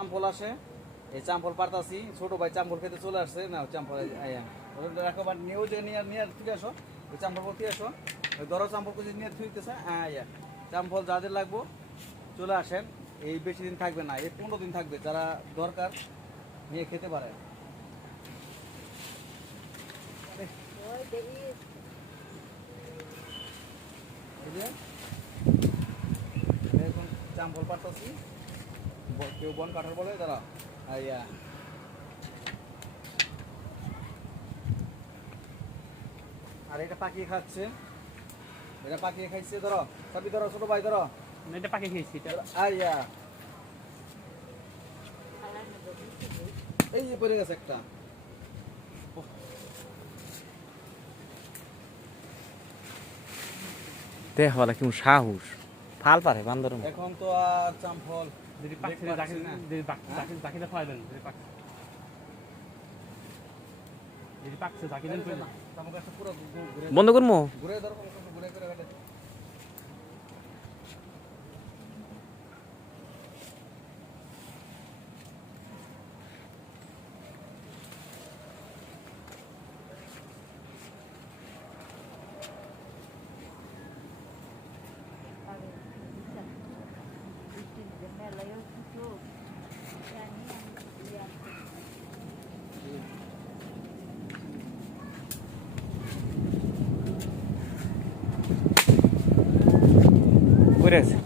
চাম্পল আসে, এই চাম্পল পারতাছি, ছোট ভাই চাম্পল খেতে চলে আসছে না, চাম্পল আয়া রাখো বা নিয়েও যে নিয়ে নিয়ে তুলে আসো, ওই চাম্পল করতে আসো, ওই ধরো চাম্পল করে নিয়ে থুইতেছে আয়া চাম্পল যাদের লাগবো চলে আসেন। এই বেশি দিন থাকবে না, এই 15 দিন থাকবে, যারা দরকার নিয়ে খেতে পারে। এখন চাম্পল পারতাছি, কেউ বন কাঠার বলে তারা আয়া আর এটা পাকিয়ে খাচ্ছে, এটা পাকিয়ে খাইছে। ধরো সবই ধরো, ছোট ভাই ধরো, এটা পাকিয়ে খেয়েছি আইয়া এই যে পড়ে গেছে একটা। দেখ বলা কেমন সাহস ফাল পারে বান্দর। এখন তো আর চাম্পল যদি পাকছে জাকিতে খাওয়াবেন, যদি পাকছে জাকিতে পুরো বন্ধ করবো। ঘুরে ধরো, ঘুরে করে করে আছে।